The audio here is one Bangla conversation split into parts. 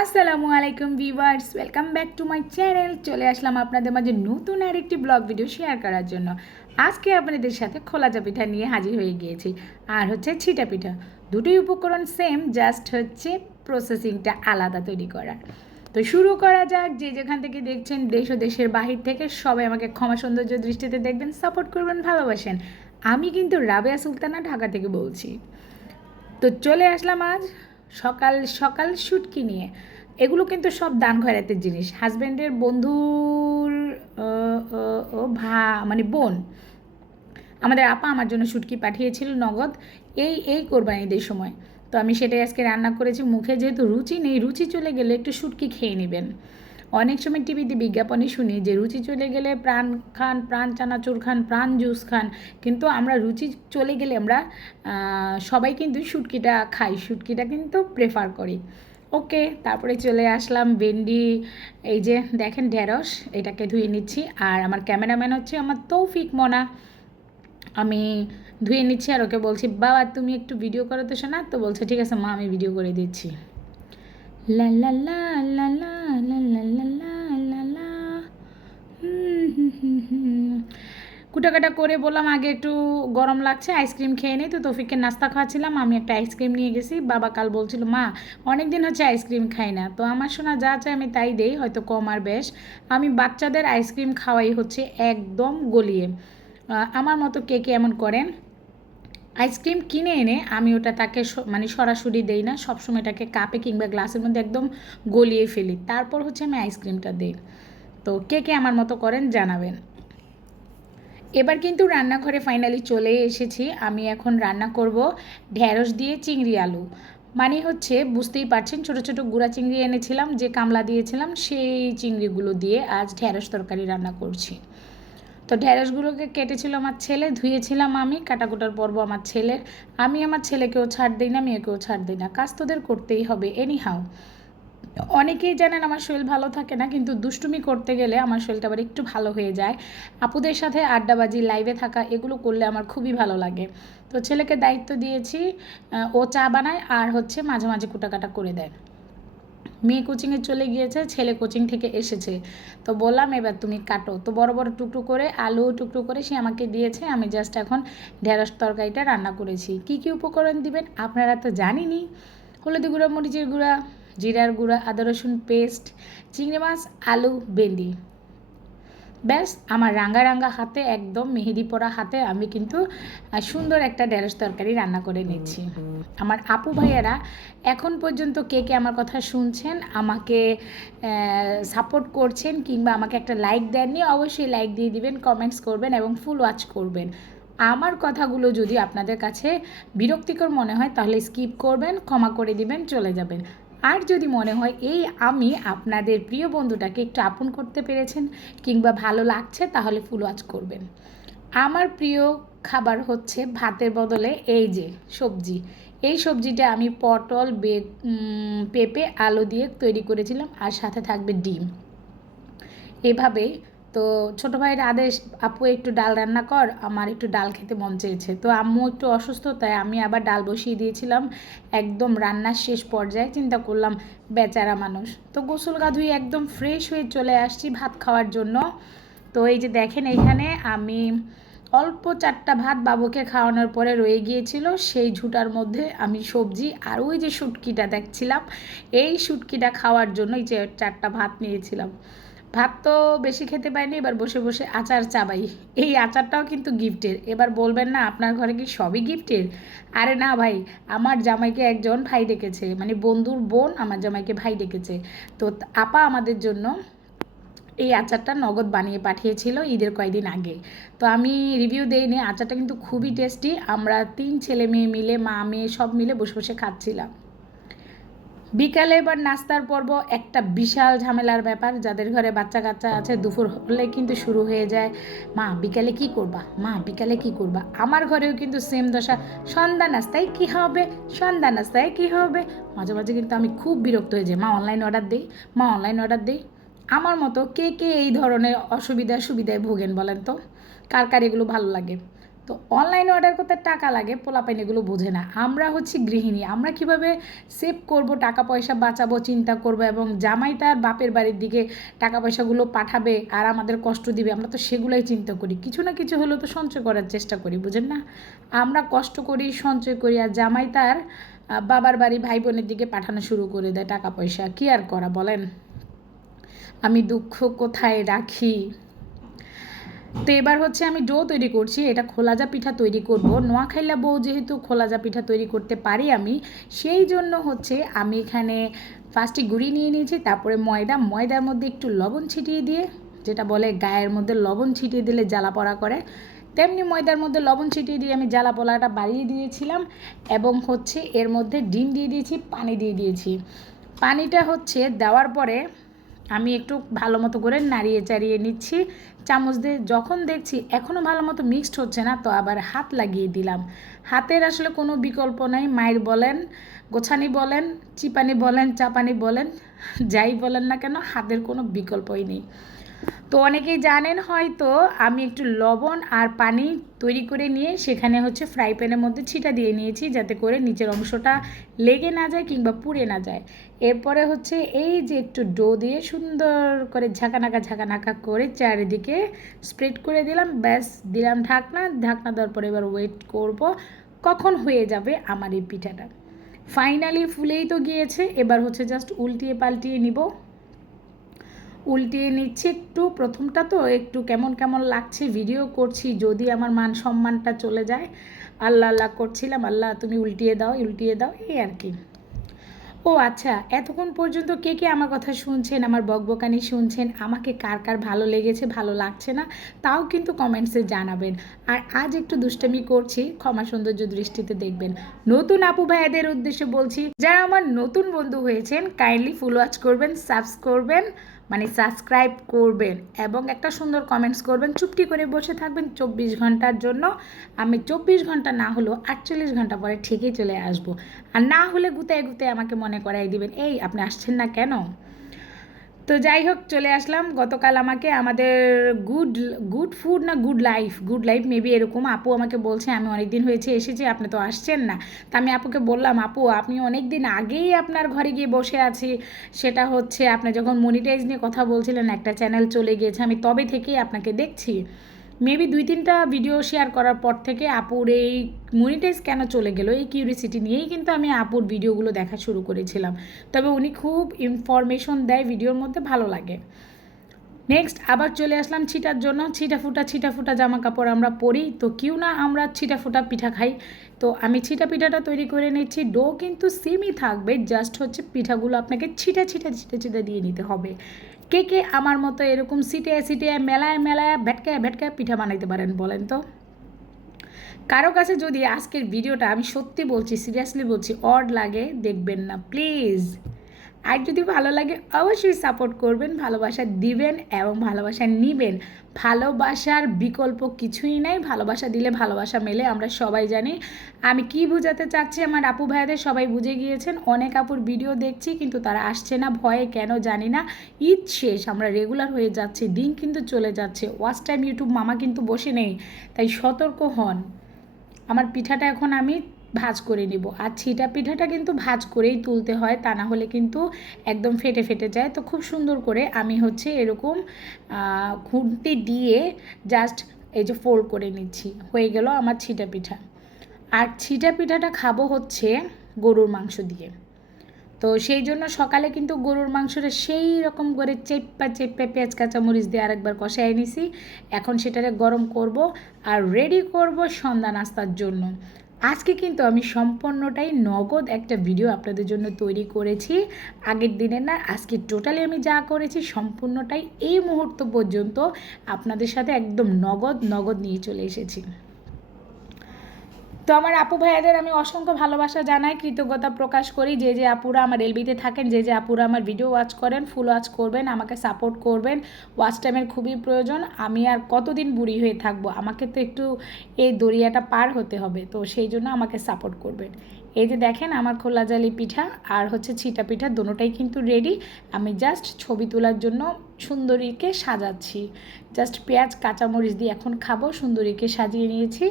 আসসালামু আলাইকুম viewers welcome back to my channel চলে আসলাম আপনাদের মাঝে নতুন আর একটি ব্লগ ভিডিও শেয়ার করার জন্য। আজকে আপনাদের সাথে খোলাজা পিঠা নিয়ে হাজির হয়ে গিয়েছি। আর হচ্ছে ছিটা পিঠা। দুটোই উপকরণ সেম জাস্ট হচ্ছে প্রসেসিংটা আলাদা তৈরি করার। তো শুরু করা যাক, যে যেখান থেকে দেখছেন দেশ ও দেশের বাহির থেকে সবাই আমাকে ক্ষমা সৌন্দর্য দৃষ্টিতে দেখবেন সাপোর্ট করবেন, ভালোবাসেন। আমি কিন্তু রাবেয়া সুলতানা, ঢাকা থেকে বলছি। তো চলে আসলাম আজ সকাল সকাল শুটকি নিয়ে। এগুলো কিন্তু সব দান খয়রাতের জিনিস। হাজব্যান্ডের বন্ধুর ভা মানে বোন। আমাদের আপা আমার জন্য শুটকি পাঠিয়েছিল নগদ এই এই কোরবানিদের সময়। তো আমি সেটাই আজকে রান্না করেছি। মুখে যেহেতু রুচি নেই, রুচি চলে গেলে একটু শুটকি খেয়ে নেবেন। অনেক সময় টিভিতে বিজ্ঞাপনে শুনি যে রুচি চলে গেলে প্রাণ খান, প্রাণ চানাচুর খান, প্রাণ জুস খান। কিন্তু আমরা রুচি চলে গেলে আমরা সবাই কিন্তু শুটকিটা খাই, শুটকিটা কিন্তু প্রেফার করি। ওকে তারপরে চলে আসলাম ভেন্ডি, এই যে দেখেন ঢেঁড়স, এটাকে ধুয়ে নিচ্ছি। আর আমার ক্যামেরাম্যান হচ্ছে আমার তৌফিক মনা। আমি ধুয়ে নিচ্ছি আর ওকে বলছি, বাবা, তুমি একটু ভিডিও করো তো শোনা। তো বলছে, ঠিক আছে মা, আমি ভিডিও করে দিচ্ছি। লা লা লা লা লা। কুটাকাটা করে বললাম, আগে একটু গরম লাগছে, আইসক্রিম খেয়ে নিই তো তৌফিককে নাস্তা খাওয়াচ্ছিলাম, আমি একটা আইসক্রিম নিয়ে গেছি। বাবা কাল বলছিল, মা অনেক দিন হচ্ছে আইসক্রিম খাই না। তো আমার শোনা যা চাই আমি তাই দেই, হয়তো কম আর বেশ। আমি বাচ্চাদের আইসক্রিম খাওয়াই হচ্ছে একদম গলিয়ে। আমার মতো কে কে এমন করেন? আইসক্রিম কিনে এনে আমি ওটা তাকে মানে সরাসরি দেই না, সবসময় এটাকে কাপে কিংবা গ্লাসের মধ্যে একদম গলিয়ে ফেলি। তারপর হচ্ছে আমি আইসক্রিমটা দিই। তো কে কে আমার মতো করেন জানাবেন। এবার কিন্তু রান্নাঘরে ফাইনালি চলে এসেছি। আমি এখন রান্না করব ঢ্যাঁড়স দিয়ে চিংড়ি আলু। মানে হচ্ছে বুঝতেই পারছেন ছোট ছোট গুঁড়া চিংড়ি এনেছিলাম, যে কামলা দিয়েছিলাম সেই চিংড়িগুলো দিয়ে আজ ঢ্যাঁড়স তরকারি রান্না করছি। তো ঢ্যাঁড়সগুলোকে কেটেছিল আমার ছেলে, ধুয়েছিলাম আমি, কাটাকুটার পর্ব আমার ছেলের। আমি আমার ছেলেকেও ছাড় দিই না, মেয়েকেও ছাড় দিই না, কাজ তোদের করতেই হবে এনি হাউ অনেকেই জানেন আমার শরীর ভালো থাকে না, কিন্তু দুষ্টুমি করতে গেলে আমার শরীরটা আবার একটু ভালো হয়ে যায়। আপুদের সাথে আড্ডাবাজি লাইভে থাকা, এগুলো করলে আমার খুবই ভালো লাগে। তো ছেলেকে দায়িত্ব দিয়েছি ও চা বানায় আর হচ্ছে মাঝে মাঝে কুটাকাটা করে দেয়। মেয়ে কোচিংয়ে চলে গিয়েছে, ছেলে কোচিং থেকে এসেছে। তো বললাম, এবার তুমি কাটো। তো বড় বড় টুকরো করে আলু টুকরো করে সে আমাকে দিয়েছে। আমি জাস্ট এখন ঢেঁড়স তরকারিটা রান্না করেছি। কি কি উপকরণ দিবেন আপনারা তো জানেনই। হলুদ গুঁড়া, মরিচের গুঁড়া জিরার গুঁড়া, আদা রসুন পেস্ট চিংড়ি মাছ, আলু বেলি ব্যাস, আমার রাঙ্গা রাঙ্গা হাতে, একদম মেহেদি পরা হাতে, আমি কিন্তু সুন্দর একটা ঢেঁড়স তরকারি রান্না করে নিচ্ছি। আমার আপু ভাইয়েরা, এখন পর্যন্ত কে কে আমার কথা শুনছেন, আমাকে সাপোর্ট করছেন কিংবা আমাকে একটা লাইক দেননি, অবশ্যই লাইক দিয়ে দিবেন কমেন্টস করবেন এবং ফুল ওয়াচ করবেন। আমার কথাগুলো যদি আপনাদের কাছে বিরক্তিকর মনে হয়, তাহলে স্কিপ করবেন, ক্ষমা করে দিবেন, চলে যাবেন। আর যদি মনে হয় এই আমি আপনাদের প্রিয় বন্ধুটাকে একটু আপন করতে পেরেছেন কিংবা ভালো লাগছে, তাহলে ফুল ওয়াচ করবেন। আমার প্রিয় খাবার হচ্ছে ভাতের বদলে এই যে সবজি। এই সবজিটা আমি পটল, বে পেঁপে, আলু দিয়ে তৈরি করেছিলাম, আর সাথে থাকবে ডিম। এভাবেই তো ছোটো ভাইয়ের আদেশ, আপু, একটু ডাল রান্না কর, আমার একটু ডাল খেতে মন চেয়েছে। তো আম্মু একটু অসুস্থ, তাই আমি আবার ডাল বসিয়ে দিয়েছিলাম। একদম রান্নার শেষ পর্যায়ে চিন্তা করলাম, বেচারা মানুষ। তো গোসল গা ধুয়ে একদম ফ্রেশ হয়ে চলে আসছি ভাত খাওয়ার জন্য। তো এই যে দেখেন এখানে আমি অল্প চারটা ভাত বাবুকে খাওয়ানোর পরে রয়ে গিয়েছিল, সেই ঝুটার মধ্যে আমি সবজি আর ওই যে শুটকিটা দেখছিলাম, এই শুটকিটা খাওয়ার জন্য এই যে চারটা ভাত নিয়েছিলাম। ভাত তো বেশি খেতে পাইনি, এবার বসে বসে আচার চাবাই। এই আচারটাও কিন্তু গিফটের এবার বলবেন না, আপনার ঘরে কি সবই গিফটের আরে না ভাই, আমার জামাইকে একজন ভাই ডেকেছে মানে বন্ধুর বোন আমার জামাইকে ভাই ডেকেছে। তো আপা আমাদের জন্য এই আচারটা নগদ বানিয়ে পাঠিয়েছিল ঈদের কয়েকদিন আগে। তো আমি রিভিউ দেইনি, আচারটা কিন্তু খুবই টেস্টি আমরা তিন ছেলে মেয়ে মিলে, মা, মেয়ে সব মিলে বসে বসে খাচ্ছিলাম। বিকালে এবার নাস্তার পর্ব, একটা বিশাল ঝামেলার ব্যাপার। যাদের ঘরে বাচ্চা কাচ্চা আছে, দুপুর হলে কিন্তু শুরু হয়ে যায়, মা, বিকালে কি করবা? মা, বিকালে কি করবা? আমার ঘরেও কিন্তু সেম দশা, সন্ধ্যা নাস্তায় কি হবে? সন্ধ্যা নাস্তায় কি হবে? মাঝে মাঝে কিন্তু আমি খুব বিরক্ত হয়ে যাই, মা অনলাইন অর্ডার দিই, মা অনলাইন অর্ডার দিই। আমার মতো কে কে এই ধরনের অসুবিধা সুবিধায় ভোগেন বলেন তো? কার কার এগুলো ভালো লাগে? তো অনলাইনে অর্ডার করতে টাকা লাগে, পোলাপাইন এগুলো বোঝে না। আমরা হচ্ছি গৃহিণী, আমরা কীভাবে সেভ করব, টাকা পয়সা বাঁচাবো, চিন্তা করব এবং জামাই তার বাপের বাড়ির দিকে টাকা পয়সাগুলো পাঠাবে আর আমাদের কষ্ট দিবে, আমরা তো সেগুলোই চিন্তা করি। কিছু না কিছু হলেও তো সঞ্চয় করার চেষ্টা করি, বুঝেন না? আমরা কষ্ট করি, সঞ্চয় করি আর জামাই তার বাবার বাড়ি ভাই বোনের দিকে পাঠানো শুরু করে দেয় টাকা পয়সা। কি আর করা বলেন? আমি দুঃখ কোথায় রাখি? তো এবার হচ্ছে আমি ডো তৈরি করছি, এটা খোলাজা পিঠা তৈরি করব। নোয়াখাইলা বউ যেহেতু খোলাজা পিঠা তৈরি করতে পারি আমি, সেই জন্য হচ্ছে আমি এখানে ফার্স্টে গুঁড়ি নিয়ে নিয়েছি, তারপরে ময়দা, ময়দার মধ্যে একটু লবণ ছিটিয়ে দিয়ে, যেটা বলে গায়ের মধ্যে লবণ ছিটিয়ে দিলে জ্বালা পড়া করে, তেমনি ময়দার মধ্যে লবণ ছিটিয়ে দিয়ে আমি জ্বালা পোলাটা বাড়িয়ে দিয়েছিলাম এবং হচ্ছে এর মধ্যে ডিম দিয়ে দিয়েছি, পানি দিয়ে দিয়েছি। পানিটা হচ্ছে দেওয়ার পরে আমি একটু ভালো মতো করে নাড়িয়ে চাড়িয়ে নিচ্ছি। চামচ দিয়ে যখন দেখছি এখনও ভালো মতো মিক্সড হচ্ছে না, তো আবার হাত লাগিয়ে দিলাম। হাতের আসলে কোনো বিকল্প নাই, মায়ের বলেন, গোছানি বলেন, চিপানি বলেন, চাপানি বলেন। যাই বলেন না কেন, হাতের কোনো বিকল্পই নেই। তো অনেকেই জানেন হয়তো আমি একটু লবণ আর পানি তৈরি করে নিয়ে সেখানে হচ্ছে ফ্রাই প্যানের মধ্যে ছিটা দিয়ে নিয়েছি যাতে করে নিচের অংশটা লেগে না যায় কিংবা পুড়ে না যায়। এরপরে হচ্ছে এই যে একটু ডো দিয়ে সুন্দর করে ঝাঁকানাকা ঝাঁকানাকা করে চারিদিকে স্প্রেড করে দিলাম, ব্যাস দিলাম ঢাকনা। ঢাকনা দেওয়ার পরে এবার ওয়েট করব, কখন হয়ে যাবে আমার এই পিঠাটা। ফাইনালি ফুলেই তো গিয়েছে। এবার হচ্ছে জাস্ট উল্টিয়ে পাল্টিয়ে নিব। উল্টিয়ে নিচ্ছি একটু। প্রথমটা তো একটু কেমন কেমন লাগছে ভিডিও করছি, যদি আমার মান সম্মানটা চলে যায়। আল্লাহ আল্লাহ করছিলাম, আল্লাহ তুমি উল্টিয়ে দাও উল্টিয়ে দাও, এই আর কি। ও আচ্ছা এতক্ষণ পর্যন্ত কে কে আমার কথা শুনছেন, আমার বকবকানি শুনছেন, আমাকে কার কার ভালো লেগেছে, ভালো লাগছে না, তাও কিন্তু কমেন্টসে জানাবেন। আর আজ একটু দুষ্টামি করছি, ক্ষমা সৌন্দর্য দৃষ্টিতে দেখবেন। নতুন আপু ভাইয়াদের উদ্দেশ্যে বলছি, যারা আমার নতুন বন্ধু হয়েছেন কাইন্ডলি ফুল ওয়াচ করবেন সাবস করবেন মানে সাবস্ক্রাইব করবেন এবং একটা সুন্দর কমেন্টস করবেন। চুপটি করে বসে থাকবেন চব্বিশ ঘণ্টার জন্য। আমি চব্বিশ ঘণ্টা না হলেও আটচল্লিশ ঘণ্টা পরে ঠিকই চলে আসব। আর না হলে গুতায় গুতায় আমাকে মনে করাই দিবেন, এই, আপনি আসছেন না কেন? তো যাই হোক, চলে আসলাম। গতকাল আমাকে আমাদের গুড গুড ফুড না good life good life maybe এরকম আপু আমাকে বলছে, আমি অনেক দিন হয়েছে, এসেছি, আপনি তো আসছেন না। তা আমি আপুকে বললাম, আপু, আপনি অনেক দিন আগেই আপনার ঘরে গিয়ে বসে আছি। সেটা হচ্ছে, আপনি যখন মনিটাইজ নিয়ে কথা বলছিলেন, একটা চ্যানেল চলে গিয়েছে, আমি তবে থেকেই আপনাকে দেখছি। মেবি দুই তিনটা ভিডিও শেয়ার করার পর থেকে আপুর এই মনিটাইজ কেন চলে গেল, এই কিউরিসিটি নিয়েই কিন্তু আমি আপুর ভিডিওগুলো দেখা শুরু করেছিলাম। তবে উনি খুব ইনফরমেশন দেয় ভিডিওর মধ্যে ভালো লাগে। নেক্সট আবার চলে আসলাম ছিটার জন্য। ছিটা ফুটা ছিটা ফুটা জামা কাপড় আমরা পরি। তো কেউ না আমরা ছিটা ফুটা পিঠা খাই। তো আমি ছিটা পিঠাটা তৈরি করে নিচ্ছি। ডো কিন্তু সেমই থাকবে জাস্ট হচ্ছে পিঠাগুলো আপনাকে ছিটা ছিটা ছিটা ছিটা দিয়ে নিতে হবে। কে কে আমার মতো এরকম সিটে সিটিয়ে মেলায় মেলায় ভেটকায় ভেটকায় পিঠা বানাইতে পারেন বলেন তো? কারও কাছে যদি আজকের ভিডিওটা আমি সত্যি বলছি সিরিয়াসলি বলছি, অড লাগে, দেখবেন না প্লিজ আর যদি ভালো লাগে, অবশ্যই সাপোর্ট করবেন, ভালোবাসা দিবেন এবং ভালোবাসা নিবেন। ভালোবাসার বিকল্প কিছুই নাই, ভালোবাসা দিলে ভালোবাসা মেলে, আমরা সবাই জানি। আমি কি বোঝাতে চাচ্ছি, আমার আপু ভাইয়াদের সবাই বুঝে গিয়েছেন, অনেক আপুর ভিডিও দেখছি, কিন্তু তারা আসছে না, ভয়ে কেন জানি না। ঈদ শেষ, আমরা রেগুলার হয়ে যাচ্ছি, দিন কিন্তু চলে যাচ্ছে। ওয়াচ টাইম ইউটিউব মামা কিন্তু বসে নেই, তাই সতর্ক হন। আমার পিঠাটা এখন আমি ভাজ করে নিব। আর ছিটা পিঠাটা কিন্তু ভাজ করেই তুলতে হয়, তা না হলে কিন্তু একদম ফেটে ফেটে যায়। তো খুব সুন্দর করে আমি হচ্ছে এরকম খুন্তি দিয়ে জাস্ট এই যে ফোল্ড করে নিচ্ছি। হয়ে গেল আমার ছিটা পিঠা। আর ছিটা পিঠাটা খাব হচ্ছে গরুর মাংস দিয়ে। তো সেই জন্য সকালে কিন্তু গরুর মাংসটা সেই রকম করে চেপ্পা চেপ্পা পেঁয়াজ, কাঁচামরিচ দিয়ে আরেকবার কষাই নিছি। এখন সেটাকে গরম করব আর রেডি করব সন্ধ্যা নাস্তার জন্য। আজকে কিন্তু আমি সম্পূর্ণটাই নগদ একটা ভিডিও আপনাদের জন্য তৈরি করেছি। আগের দিনে না, আজকে টোটালি আমি যা করেছি সম্পূর্ণটাই এই মুহূর্ত পর্যন্ত আপনাদের সাথে একদম নগদ নগদ নিয়ে চলে এসেছি। তো আমার আপু ভাইয়াদের আমি অসংখ্য ভালোবাসা জানাই, কৃতজ্ঞতা প্রকাশ করি। যে যে আপুরা আমার এলবিতে থাকেন, যে যে আপুরা আমার ভিডিও ওয়াচ করেন ফুল ওয়াচ করবেন, আমাকে সাপোর্ট করবেন। ওয়াচ টাইমের খুবই প্রয়োজন। আমি আর কতদিন বুড়ি হয়ে থাকব? আমাকে তো একটু এই দরিয়াটা পার হতে হবে। তো সেই জন্য আমাকে সাপোর্ট করবেন। এই যে দেখেন আমার খোলা জালি পিঠা আর হচ্ছে ছিটা পিঠা দুটোটাই কিন্তু রেডি আমি জাস্ট ছবি তোলার জন্য সুন্দরীকে সাজাচ্ছি। জাস্ট পেঁয়াজ, কাঁচামরিচ দিয়ে এখন খাব, সুন্দরীকে সাজিয়ে নিয়েছি।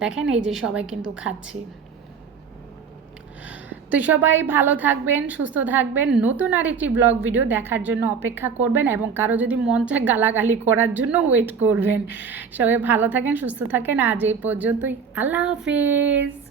দেখেন এই যে সবাই কিন্তু খাচ্ছি। তো সবাই ভালো থাকবেন, সুস্থ থাকবেন। নতুন আরেকটি ব্লগ ভিডিও দেখার জন্য অপেক্ষা করবেন এবং কারও যদি মন চায় গালাগালি করার জন্য ওয়েট করবেন। সবাই ভালো থাকেন, সুস্থ থাকেন। আজ এই পর্যন্তই। আল্লাহ হাফিজ।